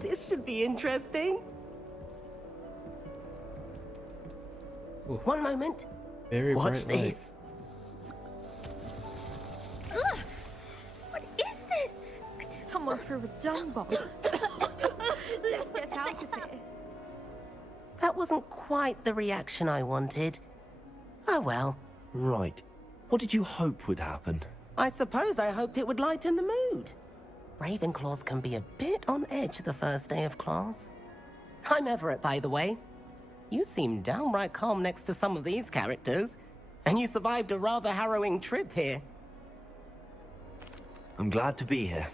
This should be interesting. Ooh. One moment. Very Watch bright light. this. Ugh! What is this? Could someone throw a dung bomb? Let's get out of here. That wasn't quite the reaction I wanted. Oh well. Right. What did you hope would happen? I suppose I hoped it would lighten the mood. Ravenclaws can be a bit on edge the first day of class. I'm Everett, by the way. You seem downright calm next to some of these characters, and you survived a rather harrowing trip here. I'm glad to be here.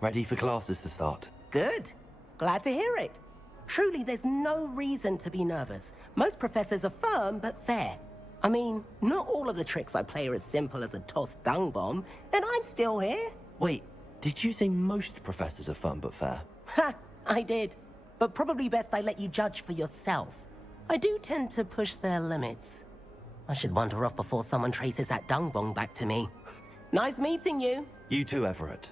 Ready for classes to start. Good. Glad to hear it. Truly, there's no reason to be nervous. Most professors are firm but fair. I mean, not all of the tricks I play are as simple as a tossed dung bomb, and I'm still here. Wait, did you say most professors are fun but fair? Ha! I did. But probably best I let you judge for yourself. I do tend to push their limits. I should wander off before someone traces that dung bomb back to me. Nice meeting you. You too, Everett.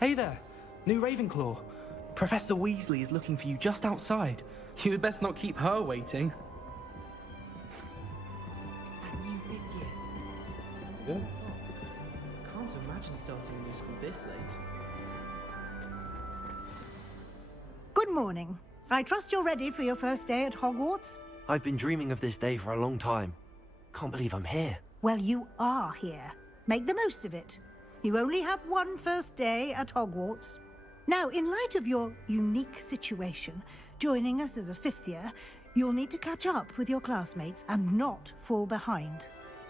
Hey there, new Ravenclaw. Professor Weasley is looking for you just outside. You had best not keep her waiting. That new fifth year. Good. Can't imagine starting a new school this late. Good morning. I trust you're ready for your first day at Hogwarts? I've been dreaming of this day for a long time. Can't believe I'm here. Well, you are here. Make the most of it. You only have one first day at Hogwarts. Now, in light of your unique situation, joining us as a fifth year, you'll need to catch up with your classmates and not fall behind.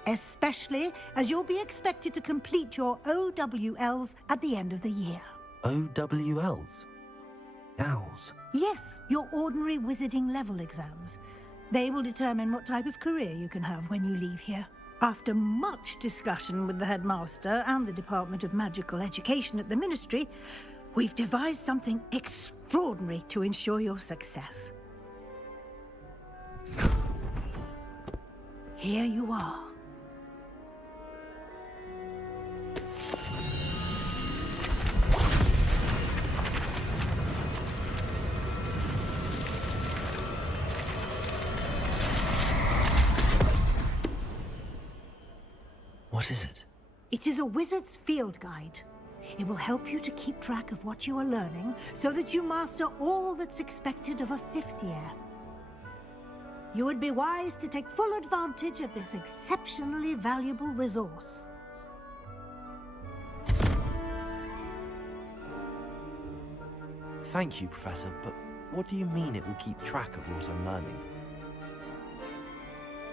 Especially as you'll be expected to complete your OWLs at the end of the year. OWLs? Owls? Yes, your ordinary wizarding level exams. They will determine what type of career you can have when you leave here. After much discussion with the headmaster and the Department of Magical Education at the Ministry, we've devised something extraordinary to ensure your success. Here you are. What is it? It is a wizard's field guide. It will help you to keep track of what you are learning so that you master all that's expected of a fifth year. You would be wise to take full advantage of this exceptionally valuable resource. Thank you, Professor, but what do you mean it will keep track of what I'm learning?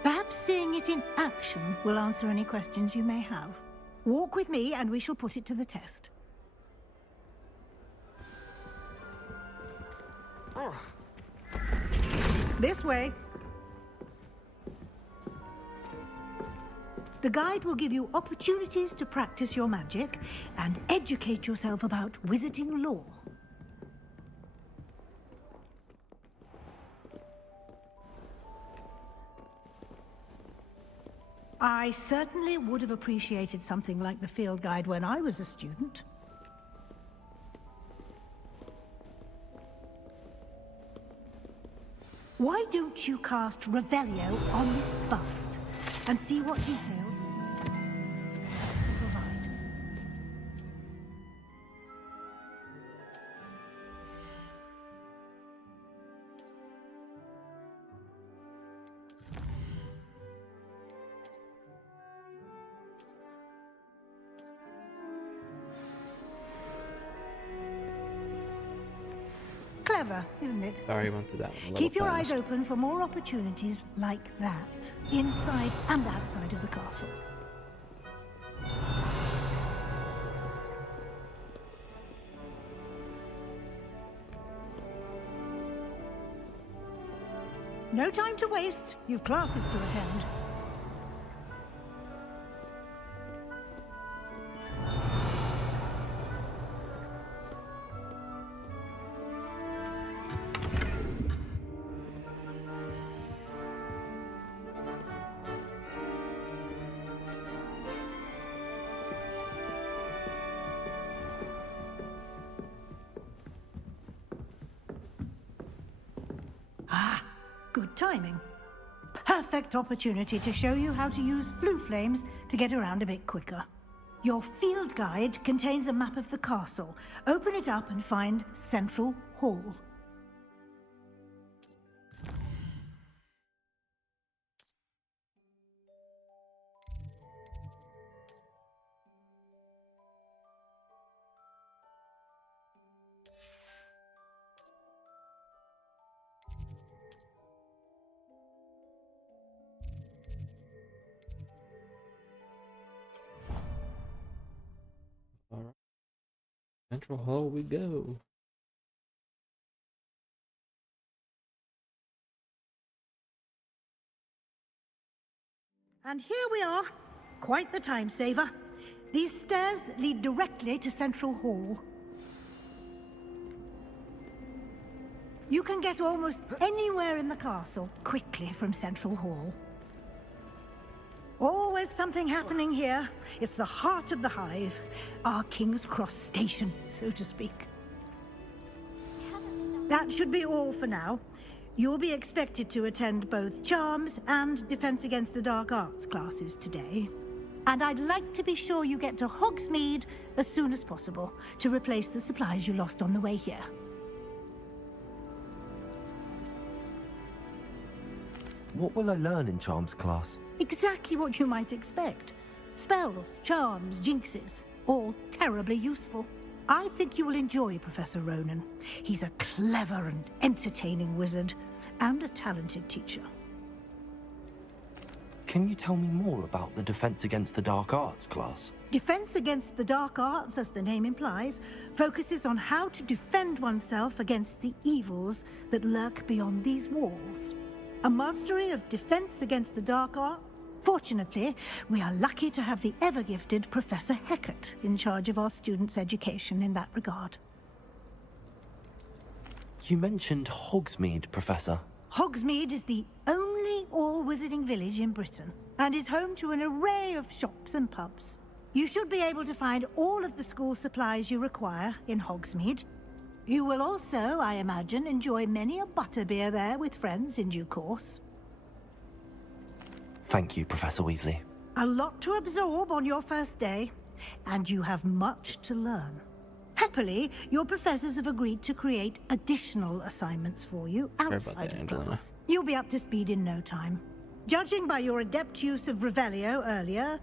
Perhaps seeing it in action will answer any questions you may have. Walk with me and we shall put it to the test. This way. The guide will give you opportunities to practice your magic and educate yourself about wizarding lore. I certainly would have appreciated something like the field guide when I was a student. Why don't you cast Revelio on this bust and see what details it provide? Clever, isn't it? Sorry, I wanted that one a little Keep your fast. eyes open for more opportunities like that, inside and outside of the castle. No time to waste. You've classes to attend. Good timing. Perfect opportunity to show you how to use flue flames to get around a bit quicker. Your field guide contains a map of the castle. Open it up and find Central Hall. All right. Central Hall we go. And here we are. Quite the time saver. These stairs lead directly to Central Hall. You can get almost anywhere in the castle quickly from Central Hall. Always something happening here. It's the heart of the hive. Our King's Cross station, so to speak. That should be all for now. You'll be expected to attend both Charms and Defense Against the Dark Arts classes today. And I'd like to be sure you get to Hogsmeade as soon as possible to replace the supplies you lost on the way here. What will I learn in Charms class? Exactly what you might expect. Spells, charms, jinxes, all terribly useful. I think you will enjoy Professor Ronan. He's a clever and entertaining wizard, and a talented teacher. Can you tell me more about the Defense Against the Dark Arts class? Defense Against the Dark Arts, as the name implies, focuses on how to defend oneself against the evils that lurk beyond these walls. A mastery of Defense Against the Dark Arts. Fortunately, we are lucky to have the ever-gifted Professor Hecat in charge of our students' education in that regard. You mentioned Hogsmeade, Professor. Hogsmeade is the only all-wizarding village in Britain, and is home to an array of shops and pubs. You should be able to find all of the school supplies you require in Hogsmeade. You will also, I imagine, enjoy many a butterbeer there with friends in due course. Thank you, Professor Weasley. A lot to absorb on your first day, and you have much to learn. Happily, your professors have agreed to create additional assignments for you outside of class. You'll be up to speed in no time. Judging by your adept use of Revelio earlier,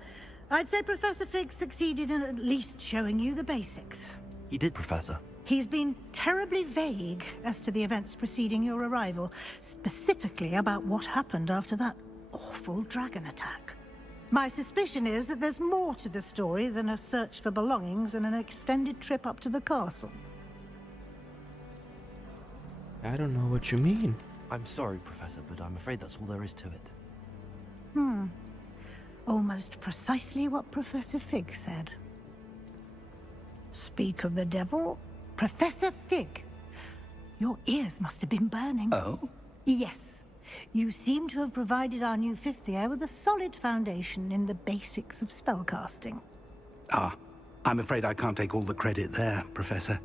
I'd say Professor Fig succeeded in at least showing you the basics. He did, Professor. He's been terribly vague as to the events preceding your arrival, specifically about what happened after that awful dragon attack. My suspicion is that there's more to the story than a search for belongings and an extended trip up to the castle. I don't know what you mean. I'm sorry, Professor, but I'm afraid that's all there is to it. Almost precisely what Professor Fig said. Speak of the devil, Professor Fig. Your ears must have been burning. Oh? Yes. You seem to have provided our new fifth year with a solid foundation in the basics of spellcasting. Ah, I'm afraid I can't take all the credit there, Professor.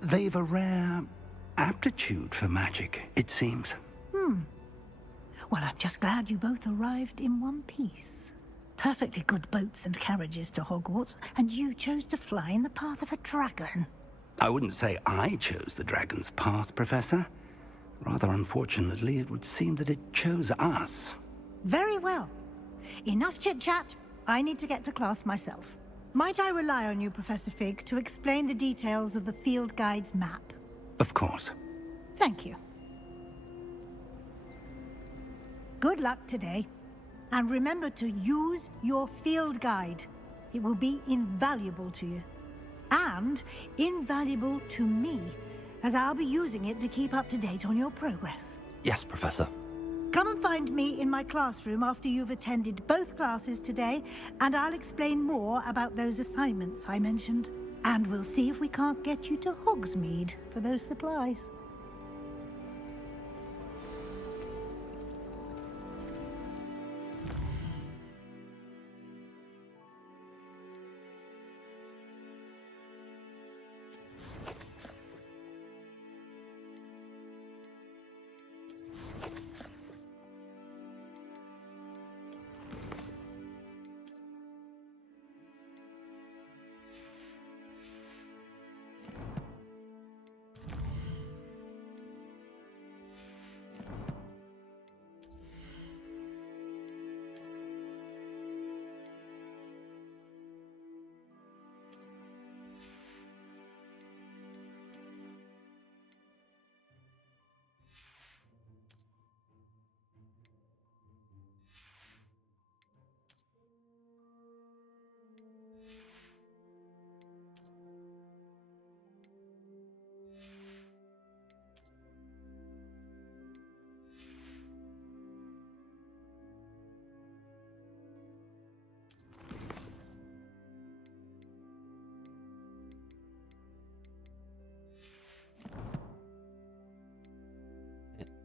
They've a rare aptitude for magic, it seems. Well, I'm just glad you both arrived in one piece. Perfectly good boats and carriages to Hogwarts, and you chose to fly in the path of a dragon. I wouldn't say I chose the dragon's path, Professor. Rather unfortunately, it would seem that it chose us. Very well. Enough chit-chat. I need to get to class myself. Might I rely on you, Professor Fig, to explain the details of the field guide's map? Of course. Thank you. Good luck today. And remember to use your field guide. It will be invaluable to you. And invaluable to me, as I'll be using it to keep up to date on your progress. Yes, Professor. Come and find me in my classroom after you've attended both classes today, and I'll explain more about those assignments I mentioned. And we'll see if we can't get you to Hogsmeade for those supplies.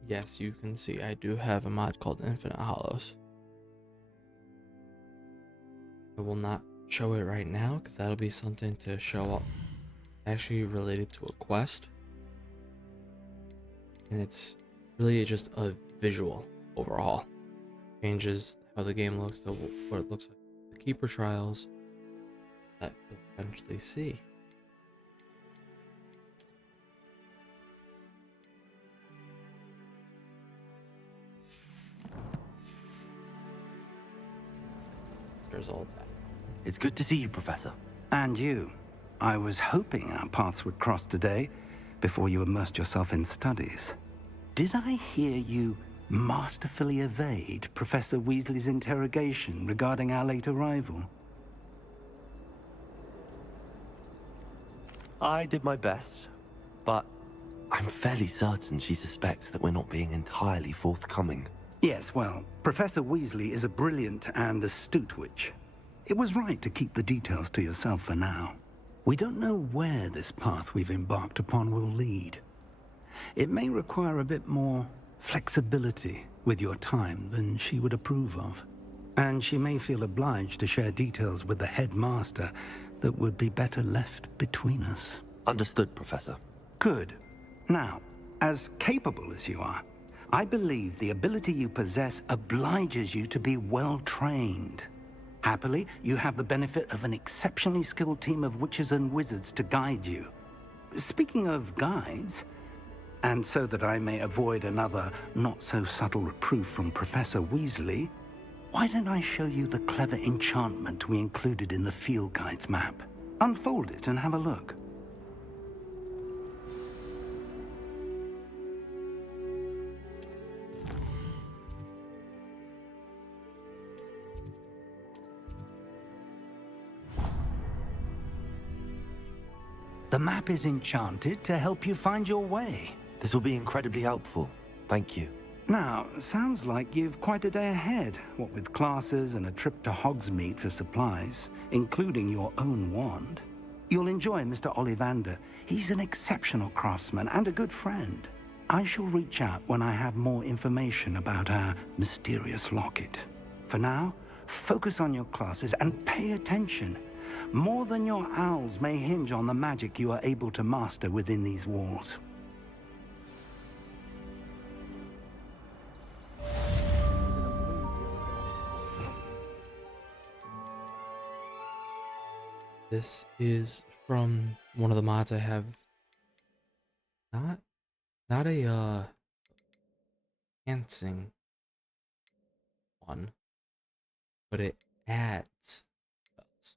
yes, you can see I do have a mod called Infinite Hollows. I will not show it right now because that'll be something to show up actually related to a quest. And it's really just a visual overhaul. Changes how the game looks to what it looks like. The Keeper Trials that you'll eventually see. There's all that. It's good to see you, Professor. And you. I was hoping our paths would cross today before you immersed yourself in studies. Did I hear you masterfully evade Professor Weasley's interrogation regarding our late arrival? I did my best, but I'm fairly certain she suspects that we're not being entirely forthcoming. Yes, well, Professor Weasley is a brilliant and astute witch. It was right to keep the details to yourself for now. We don't know where this path we've embarked upon will lead. It may require a bit more flexibility with your time than she would approve of. And she may feel obliged to share details with the headmaster that would be better left between us. Understood, Professor. Good. Now, as capable as you are, I believe the ability you possess obliges you to be well trained. Happily, you have the benefit of an exceptionally skilled team of witches and wizards to guide you. Speaking of guides, and so that I may avoid another not-so-subtle reproof from Professor Weasley, why don't I show you the clever enchantment we included in the field guide's map? Unfold it and have a look. The map is enchanted to help you find your way. This will be incredibly helpful. Thank you. Now, sounds like you've quite a day ahead, what with classes and a trip to Hogsmeade for supplies, including your own wand. You'll enjoy Mr. Ollivander. He's an exceptional craftsman and a good friend. I shall reach out when I have more information about our mysterious locket. For now, focus on your classes and pay attention. More than your owls may hinge on the magic you are able to master within these walls. This is from one of the mods I have. Not a enhancing one, but it adds spells.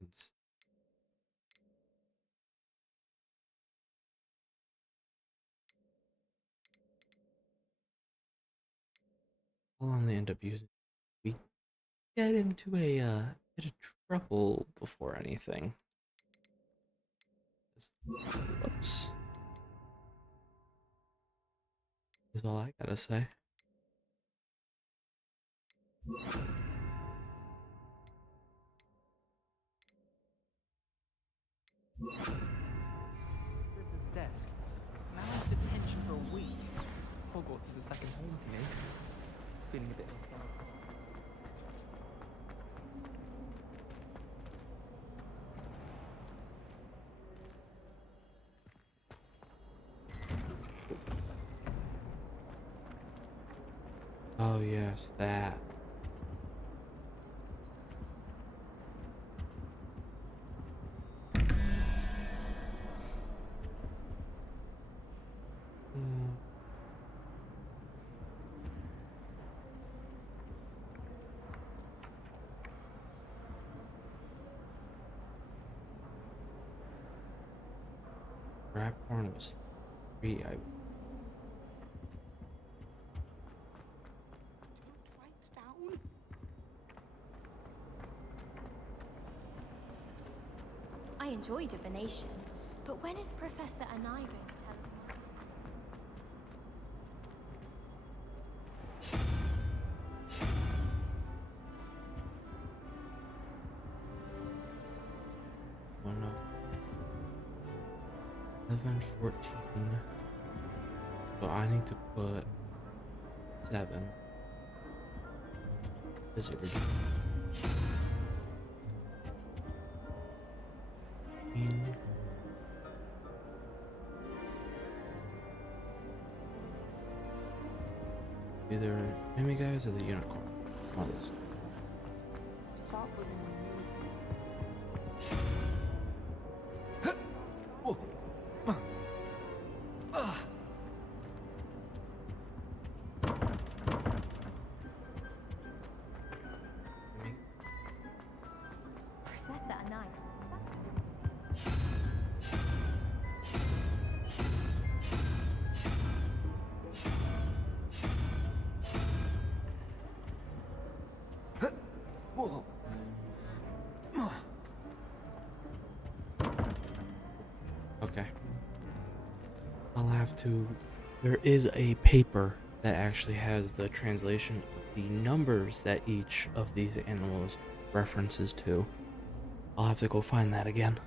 It's I'll only end up using. We get into a bit of trouble before anything. Whoops. Is all I gotta say. Ripper's desk. Now I have detention for a week. Hogwarts is a second home to me. Feeling a bit nostalgic. Oh yes, that. Rapcorn was 3. I enjoy divination, but when is Professor Anai going to tell us more? 11, 14. So I need to put 7. Is it ridiculous? 15. Either enemy guys or the unicorn. One of those. Start with Enemy. Professor, a knife. Okay. I'll have to. There is a paper that actually has the translation of the numbers that each of these animals references to. I'll have to go find that again.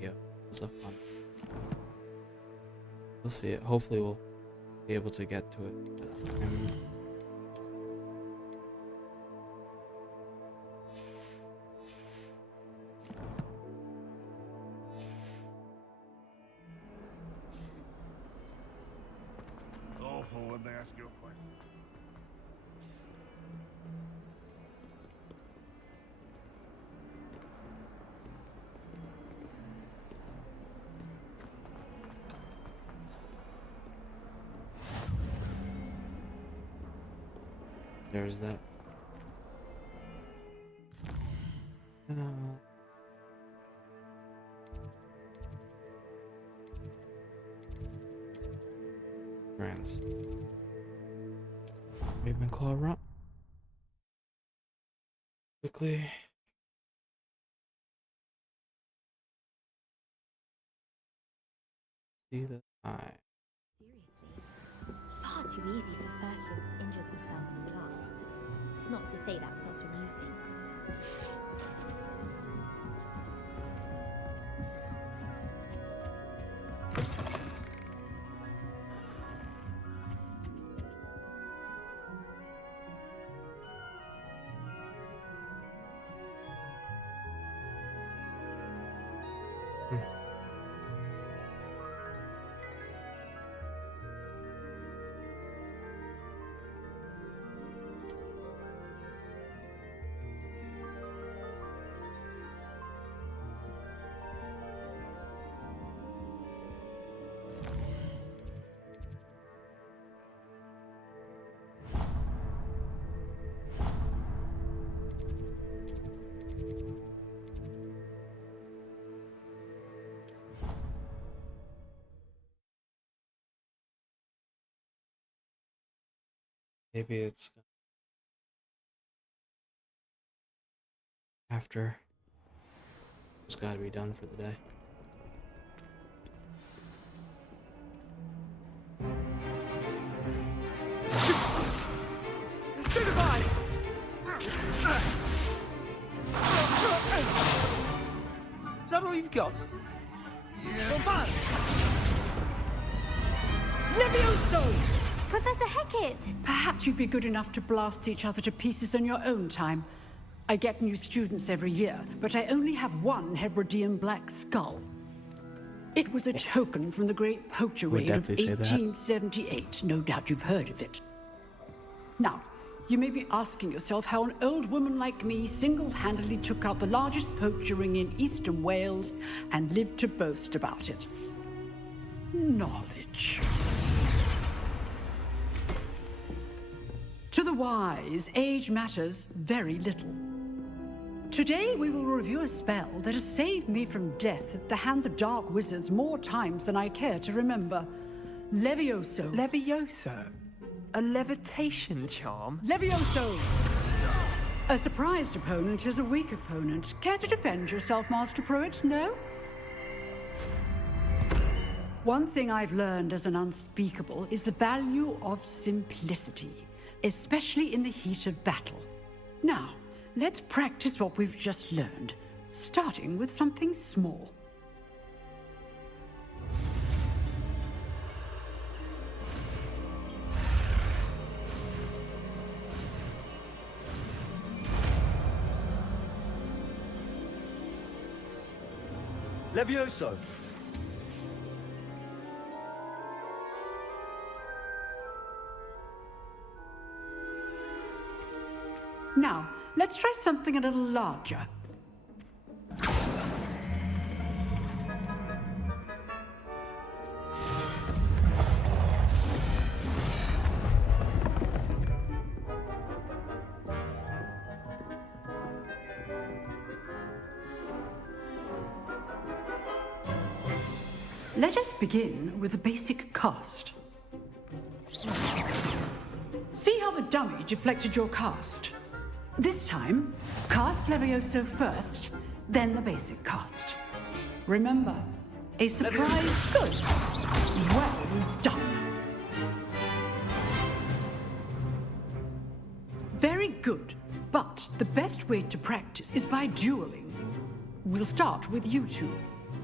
Yeah, it was a fun. We'll see it. Hopefully we'll be able to get to it. Awful when they ask you a question. There's that. Friends. Ravenclaw run. Quickly. See the eye. Seriously, far too easy for first year to injure themselves in class. Not to say that's not amusing. Maybe it's after it's got to be done for the day. Is that all you've got? Yeah. Levioso! Professor Hecat! Perhaps you'd be good enough to blast each other to pieces on your own time. I get new students every year, but I only have one Hebridean black skull. It was a token from the great poacher Would raid of definitely say that. 1878. No doubt you've heard of it. Now, you may be asking yourself how an old woman like me single-handedly took out the largest poacher ring in eastern Wales and lived to boast about it. Knowledge. To the wise, age matters very little. Today we will review a spell that has saved me from death at the hands of dark wizards more times than I care to remember. Levioso. Levioso? A levitation charm? Levioso! A surprised opponent is a weak opponent. Care to defend yourself, Master Pruitt? No? One thing I've learned as an unspeakable is the value of simplicity, especially in the heat of battle. Now, let's practice what we've just learned, starting with something small. Levioso. Now, let's try something a little larger. Let us begin with the basic cast. See how the dummy deflected your cast? This time, cast Levioso first, then the basic cast. Remember, a surprise good. Well done. Very good, but the best way to practice is by dueling. We'll start with you two.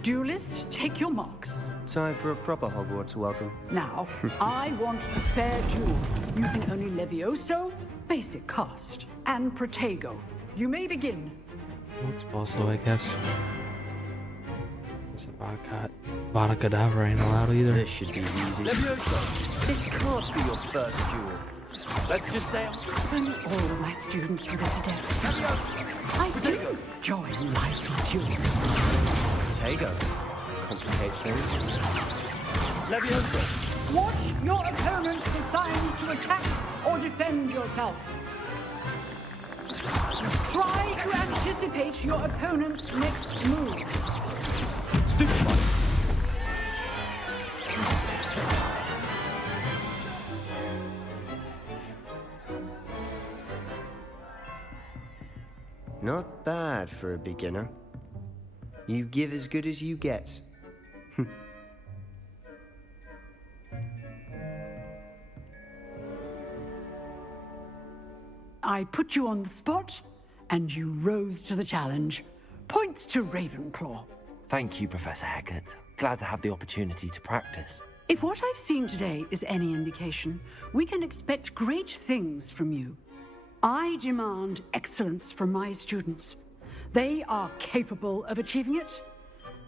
Duelists, take your marks. Time for a proper Hogwarts welcome. Now, I want a fair duel, using only Levioso, basic cast, and Protego. You may begin. It's also, I guess. It's Vada Kedavra ain't allowed either. This should be easy. Levioso, this can't be your first duel. Let's just say Only all my students for this day. I do enjoy lively duels. Protego. Complicates things. Levioso. Watch your opponent decide to attack or defend yourself. Try to anticipate your opponent's next move. Stupefy. Not bad for a beginner. You give as good as you get. I put you on the spot, and you rose to the challenge. Points to Ravenclaw. Thank you, Professor Hecat. Glad to have the opportunity to practice. If what I've seen today is any indication, we can expect great things from you. I demand excellence from my students. They are capable of achieving it,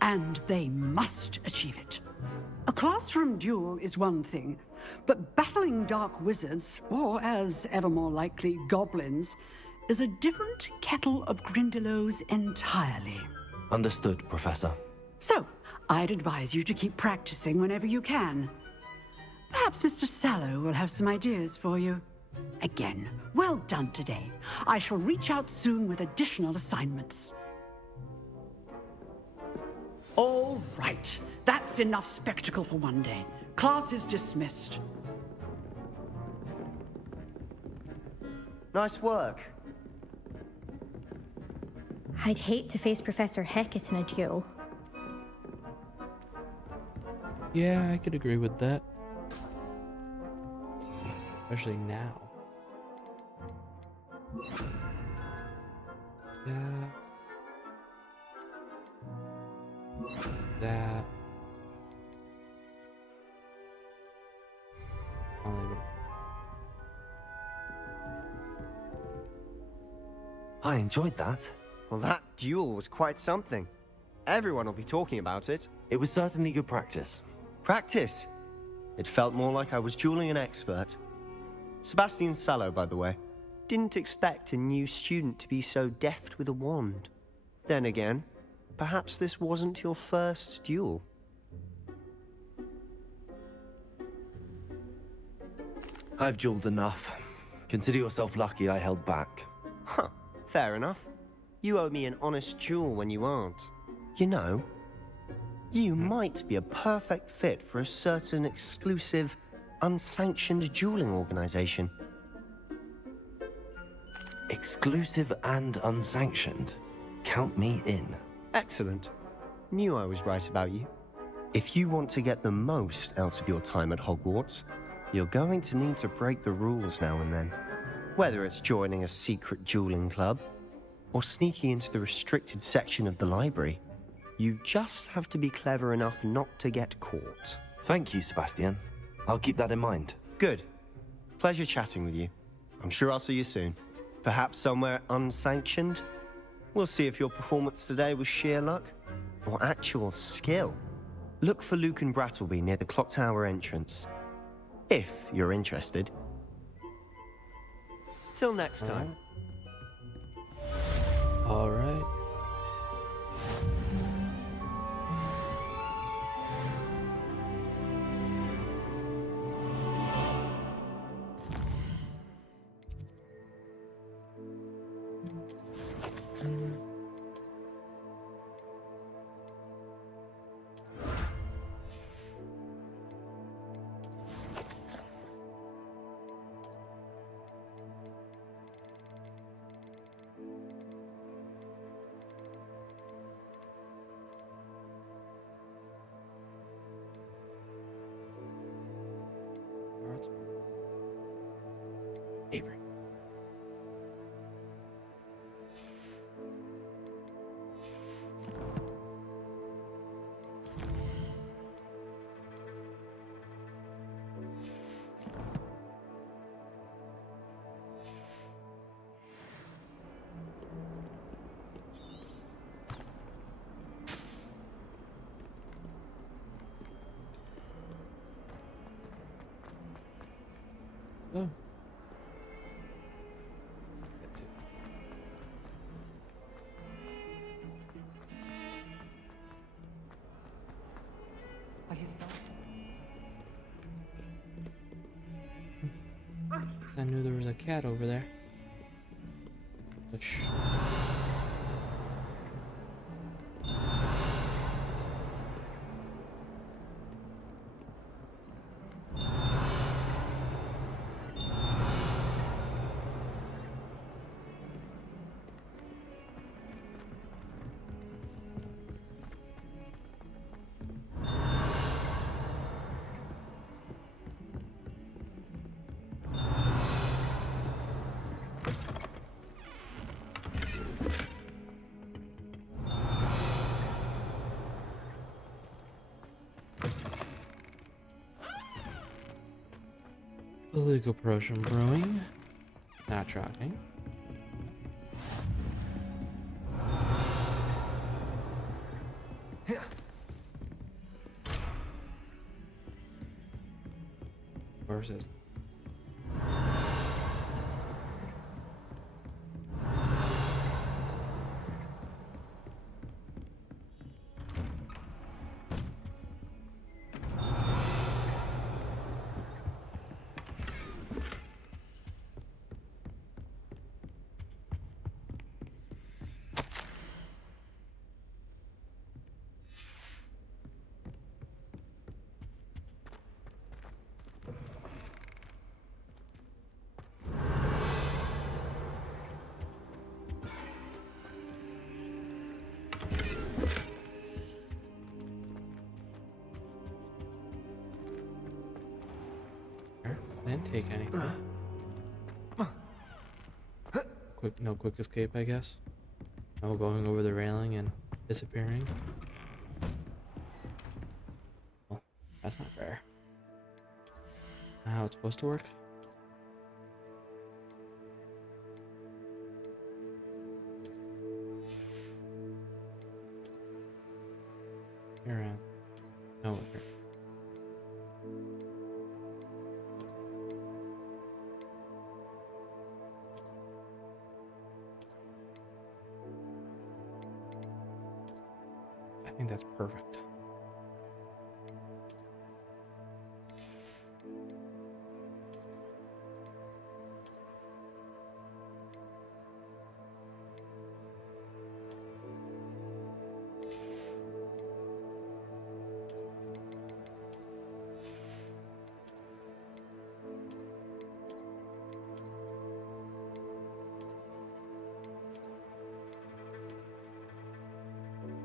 and they must achieve it. A classroom duel is one thing, but battling dark wizards, or as ever more likely, goblins, is a different kettle of Grindylows entirely. Understood, Professor. So, I'd advise you to keep practicing whenever you can. Perhaps Mr. Sallow will have some ideas for you. Again, well done today. I shall reach out soon with additional assignments. All right, that's enough spectacle for one day. Class is dismissed. Nice work. I'd hate to face Professor Hecat in a duel. Yeah, I could agree with that. Especially now. That. I enjoyed that. Well, that duel was quite something. Everyone will be talking about it. It was certainly good practice. Practice? It felt more like I was dueling an expert. Sebastian Sallow, by the way. didn't expect a new student to be so deft with a wand. Then again, perhaps this wasn't your first duel. I've dueled enough. Consider yourself lucky I held back. Huh, fair enough. You owe me an honest duel when you aren't. You know, you might be a perfect fit for a certain exclusive, unsanctioned dueling organization. Exclusive and unsanctioned. Count me in. Excellent. Knew I was right about you. If you want to get the most out of your time at Hogwarts, you're going to need to break the rules now and then. Whether it's joining a secret dueling club, or sneaking into the restricted section of the library, you just have to be clever enough not to get caught. Thank you, Sebastian. I'll keep that in mind. Good. Pleasure chatting with you. I'm sure I'll see you soon. Perhaps somewhere unsanctioned? We'll see if your performance today was sheer luck or actual skill. Look for Luke and Brattleby near the clock tower entrance, if you're interested. Till next time. All right. Avery. Oh. Get to. Guess I knew there was a cat over there. Which. Illegal potion brewing. Not tracking. Where's this? I didn't take anything. No quick escape, I guess. No going over the railing and disappearing. Well, that's not fair. Not how it's supposed to work. Here, no, here. think that's perfect.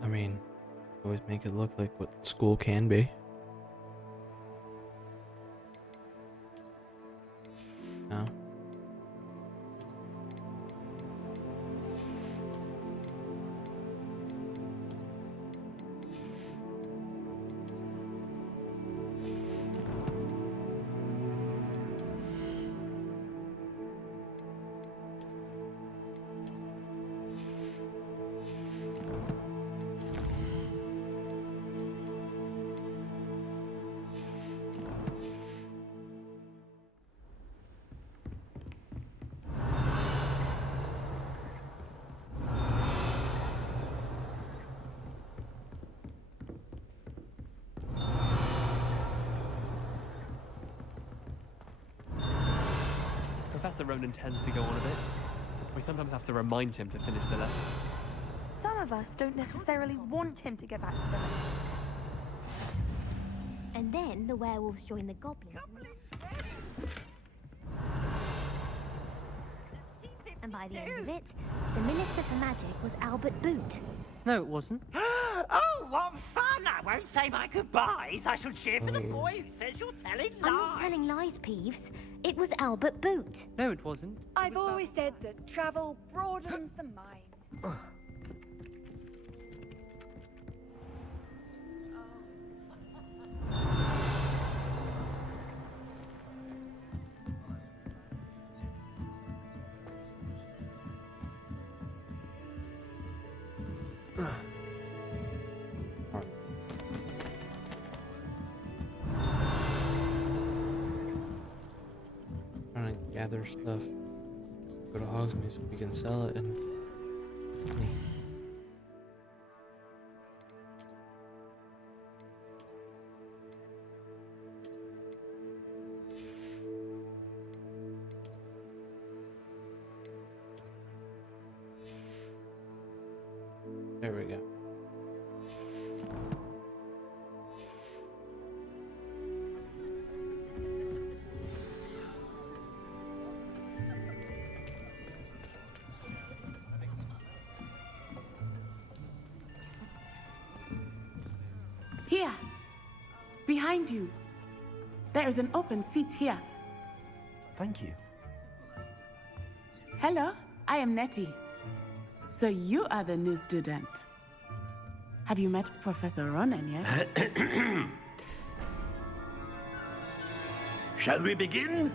I mean, always make it look like what school can be. No? Professor Ronan tends to go on a bit. We sometimes have to remind him to finish the lesson. Some of us don't necessarily want him to go back to the lake. And then the werewolves join the goblins. And by the end of it, the Minister for Magic was Albert Boot. No, it wasn't. Oh, what fun! I won't say my goodbyes. I shall cheer for the boy who says you're telling lies. I'm not telling lies, Peeves. It was Albert Boot. No, it wasn't. I've always said that travel broadens the mind. Trying to gather stuff. Go to HawksGaming so we can sell it and. There we go. Here, behind you. There is an open seat here. Thank you. Hello, I am Nettie. So you are the new student. Have you met Professor Ronan yet? Shall we begin?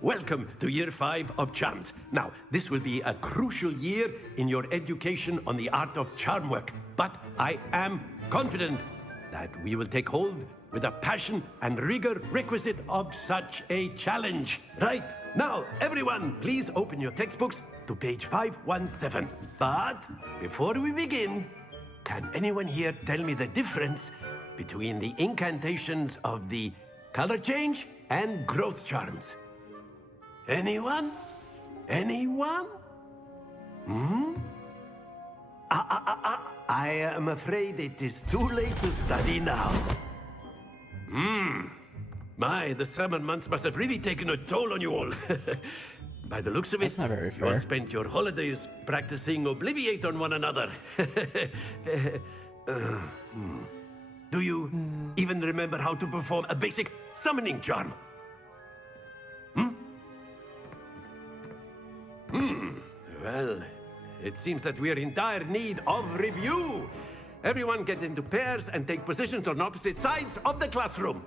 Welcome to Year 5 of Charms. Now, this will be a crucial year in your education on the art of charm work, but I am confident that we will take hold with the passion and rigor requisite of such a challenge. Right, now, everyone, please open your textbooks to page 517. But before we begin, can anyone here tell me the difference between the incantations of the color change and growth charms? Anyone? Anyone? I am afraid it is too late to study now. My, the summer months must have really taken a toll on you all. By the looks of That's it, not very you all fair. spent your holidays practicing Obliviate on one another. Do you even remember how to perform a basic summoning charm? Well, it seems that we are in dire need of review. Everyone get into pairs and take positions on opposite sides of the classroom.